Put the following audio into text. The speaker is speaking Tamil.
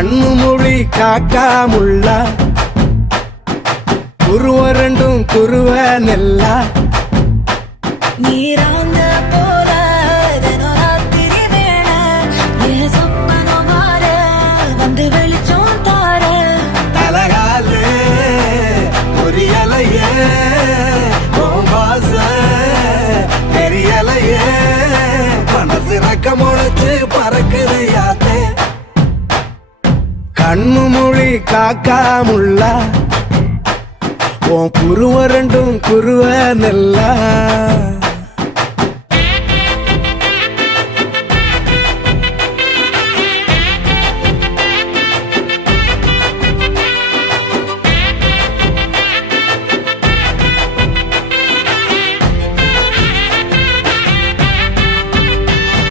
கண்ணு மொழி காக்காமுள்ள குருவ ரெண்டும் குருவ நெல்லா நீராந்த போல தினராத்திரி வேண என் சொப்பனம் மாற வந்து வெளிச்சம் தார தலகாலே புரியலையே பாச தெரியலையே மனசு ரக்க முளைச்சு பறக்குது யாத்தே கண்ணு மொழி காக்காமுள்ள உன் குருவ ரெண்டும் குருவ நெல்லா